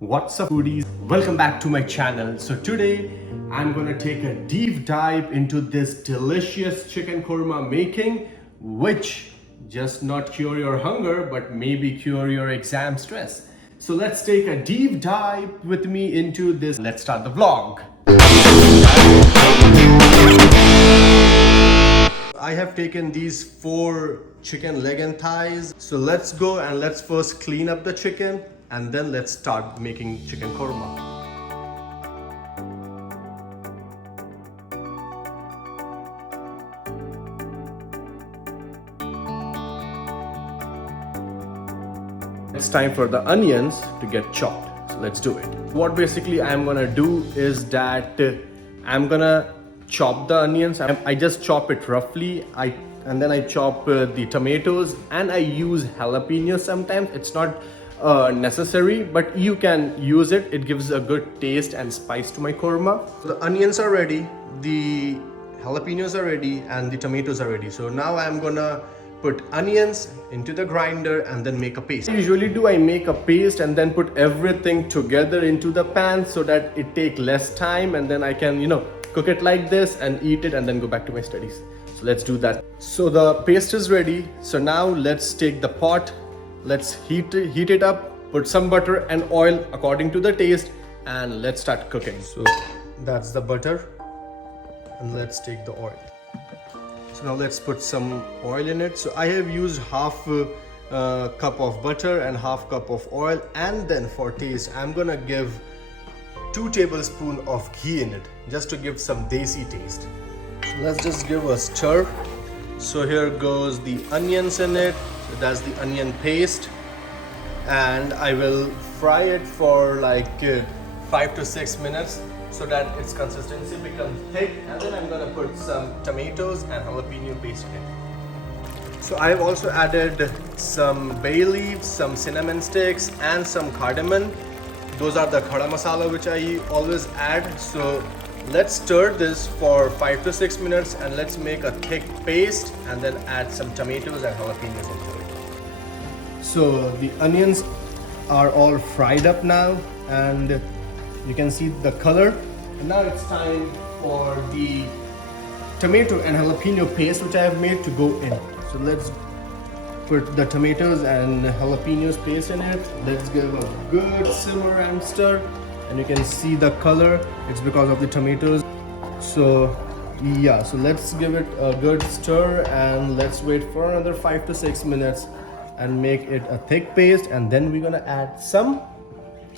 What's up, foodies? Welcome back to my channel. So today I'm gonna take a deep dive into this delicious chicken korma making, which just not cure your hunger but maybe cure your exam stress. So let's take a deep dive with me into this. Let's start the vlog. I have taken these 4 chicken leg and thighs. So let's go and let's first clean up the chicken and then let's start making chicken korma. It's time for the onions to get chopped. So let's do it. What basically I'm gonna do is that I'm gonna chop the onions. I just chop it roughly. And then I chop the tomatoes and I use jalapenos sometimes. It's not necessary, but you can use it. It gives a good taste and spice to my korma. So the onions are ready, the jalapenos are ready, and the tomatoes are ready. So now I'm gonna put onions into the grinder and then make a paste. I make a paste and then put everything together into the pan so that it take less time, and then I can cook it like this and eat it and then go back to my studies. So let's do that. So the paste is ready. So now let's take the pot, let's heat it up, put some butter and oil according to the taste, and let's start cooking. So that's the butter, and let's take the oil. So now let's put some oil in it. So I have used half cup of butter and half cup of oil, and then for taste I'm gonna give 2 tablespoons of ghee in it, just to give some desi taste. So let's just give a stir. So here goes the onions in it. So that's the onion paste, and I will fry it for like 5 to 6 minutes so that its consistency becomes thick, and then I'm gonna put some tomatoes and jalapeno paste in it. So I've also added some bay leaves, some cinnamon sticks, and some cardamom. Those are the khada masala which I always add. So let's stir this for 5 to 6 minutes and let's make a thick paste, and then add some tomatoes and jalapenos into it. So the onions are all fried up now, and you can see the color. And now it's time for the tomato and jalapeno paste which I have made to go in. So let's put the tomatoes and jalapenos paste in it. Let's give a good simmer and stir, and you can see the color. It's because of the tomatoes. So yeah, so let's give it a good stir and let's wait for another 5 to 6 minutes and make it a thick paste, and then we're gonna add some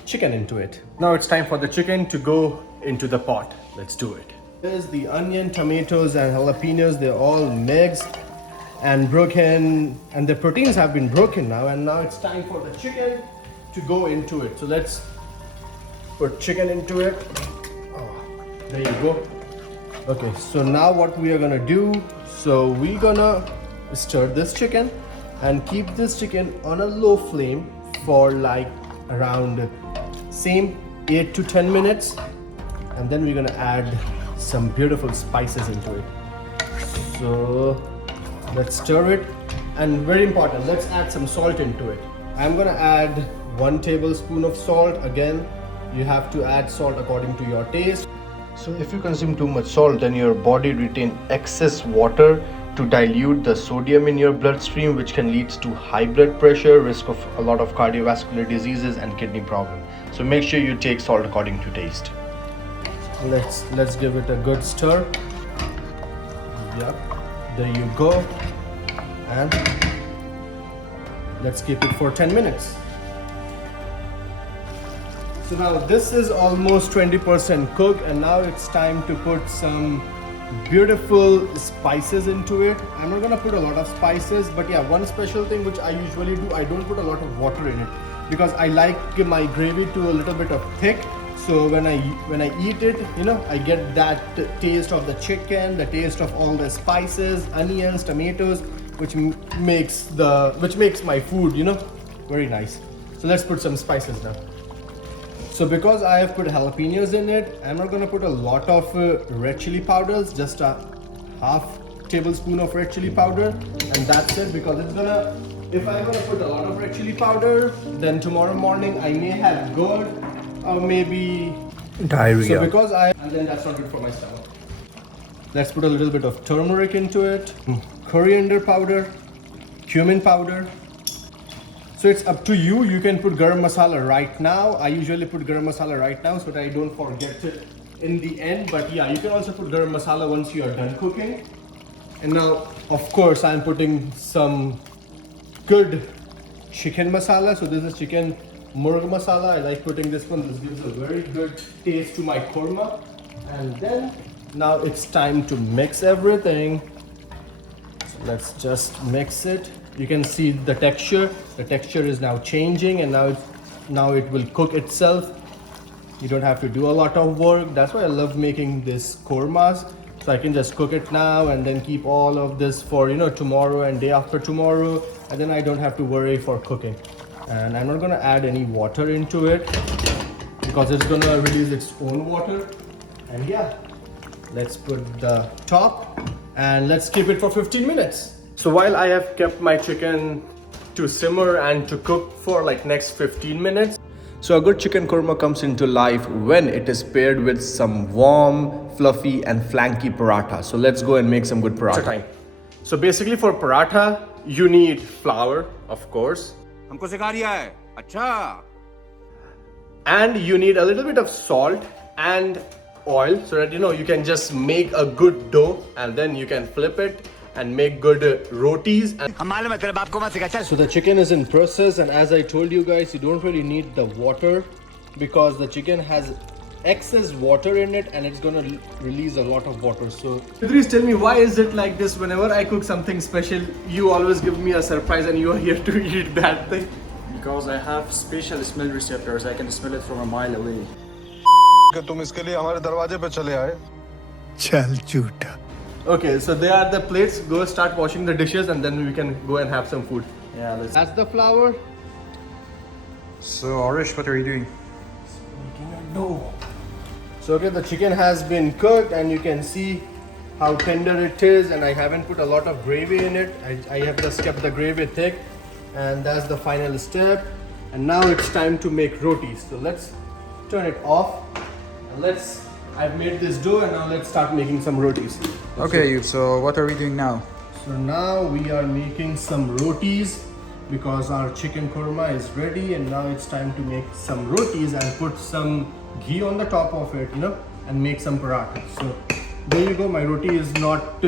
chicken into it. Now it's time for the chicken to go into the pot. Let's do it. There's the onion, tomatoes and jalapenos. They're all mixed and broken, and the proteins have been broken now, and now it's time for the chicken to go into it. So let's put chicken into it. There you go. Okay, so now what we are gonna do, so we're gonna stir this chicken and keep this chicken on a low flame for like around same 8 to 10 minutes, and then we're gonna add some beautiful spices into it. So let's stir it, and very important, let's add some salt into it. I'm gonna add 1 tablespoon of salt. Again, you have to add salt according to your taste. So if you consume too much salt, then your body retains excess water to dilute the sodium in your bloodstream, which can lead to high blood pressure, risk of a lot of cardiovascular diseases and kidney problems. So make sure you take salt according to taste. Let's give it a good stir. Yep, there you go. And let's keep it for 10 minutes. So now this is almost 20% cooked, and now it's time to put some beautiful spices into it. I'm not gonna put a lot of spices, but yeah, one special thing which I usually do, I don't put a lot of water in it because I like my gravy to a little bit of thick. So when I eat it, I get that taste of the chicken, the taste of all the spices, onions, tomatoes, which makes my food, very nice. So let's put some spices now. So because I have put jalapenos in it, I'm not gonna put a lot of red chili powders, just a half tablespoon of red chili powder, and that's it. Because if I'm gonna put a lot of red chili powder, then tomorrow morning I may have GERD or maybe diarrhea. So because and then that's not good for my stomach. Let's put a little bit of turmeric into it, coriander powder, cumin powder. So it's up to you. You can put garam masala right now. I usually put garam masala right now so that I don't forget it in the end. But yeah, you can also put garam masala once you are done cooking. And now, of course, I'm putting some good chicken masala. So this is chicken murg masala. I like putting this one. This gives a very good taste to my korma. And then now it's time to mix everything. So let's just mix it. You can see the texture. The texture is now changing, and now it will cook itself. You don't have to do a lot of work. That's why I love making this kormas. So I can just cook it now and then keep all of this for tomorrow and day after tomorrow, and then I don't have to worry for cooking. And I'm not gonna add any water into it because it's gonna release its own water. And yeah, let's put the top and let's keep it for 15 minutes. So while I have kept my chicken to simmer and to cook for like next 15 minutes, so a good chicken korma comes into life when it is paired with some warm, fluffy and flanky paratha. So let's go and make some good paratha. So basically for paratha, you need flour, of course. हमको सिखा रिया है अच्छा And you need a little bit of salt and oil so that you can just make a good dough, and then you can flip it and make good rotis. So the chicken is in process, and as I told you guys, you don't really need the water because the chicken has excess water in it and it's gonna release a lot of water. So Idris, tell me, why is it like this? Whenever I cook something special, you always give me a surprise and you are here to eat that thing. Because I have special smell receptors. I can smell it from a mile away. तुम इसके लिए हमारे दरवाजे पे चले आए चल झूठा. Okay, so there are the plates. Go start washing the dishes and then we can go and have some food. Yeah, let's. That's the flour. So, Arish, what are you doing? Making a dough. So okay, the chicken has been cooked and you can see how tender it is, and I haven't put a lot of gravy in it. I have just kept the gravy thick, and that's the final step. And now it's time to make rotis. So let's turn it off. And I've made this dough, and now let's start making some rotis. Okay, so what are we doing now? So now we are making some rotis because our chicken korma is ready, and now it's time to make some rotis and put some ghee on the top of it, and make some parathas. So there you go. My roti is not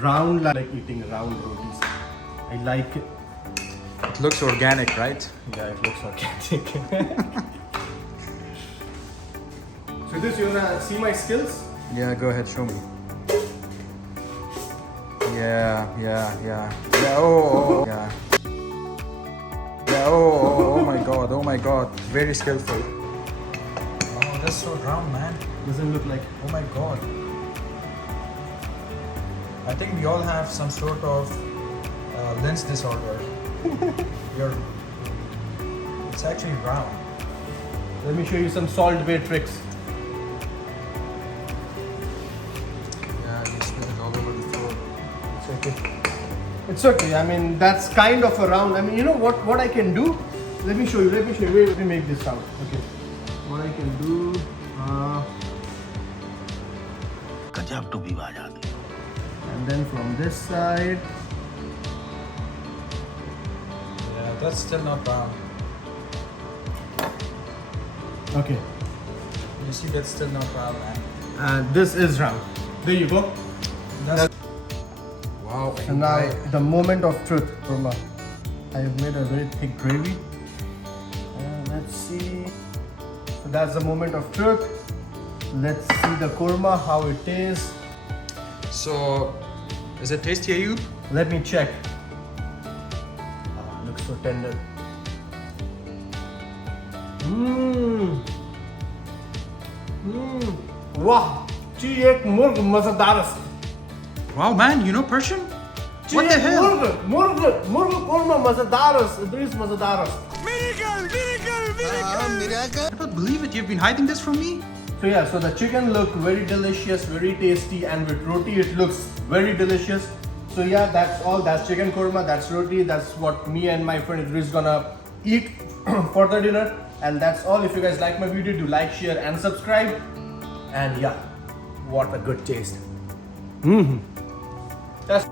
round like eating round rotis. I like it. It looks organic, right? Yeah, it looks organic. So this, you wanna see my skills? Yeah, go ahead, show me. Yeah. Oh, yeah. Yeah, oh my god. Very skillful. Oh, that's so round, man. Doesn't look like. Oh my god. I think we all have some sort of lens disorder. It's actually round. Let me show you some salt bay tricks. Yeah, you spill it all over the floor. It's okay. It's okay. I mean, that's kind of a round. I mean, you know what I can do? Let me show you. Wait, let me make this out. Okay. What I can do. And then from this side. Yeah, that's still not round. Okay. You see, that's still not round, man. And this is round. There you go. Wow. And now the moment of truth, Korma. I have made a very thick gravy. Let's see. So that's the moment of truth. Let's see the korma, how it is. So, is it tasty, Ayub? Let me check. Looks so tender. Wow! Chi ek murg mazadar ast. Wow, man, you know Persian? What the hell? Murg korma mazadar ast. Idris mazadar ast. I don't believe it. You've been hiding this from me? So yeah, so the chicken looked very delicious, very tasty, and with roti it looks very delicious. So yeah, that's all. That's chicken korma, that's roti, that's what me and my friend Idris gonna eat for the dinner. And that's all. If you guys like my video, do like, share, and subscribe. And yeah, what a good taste. That's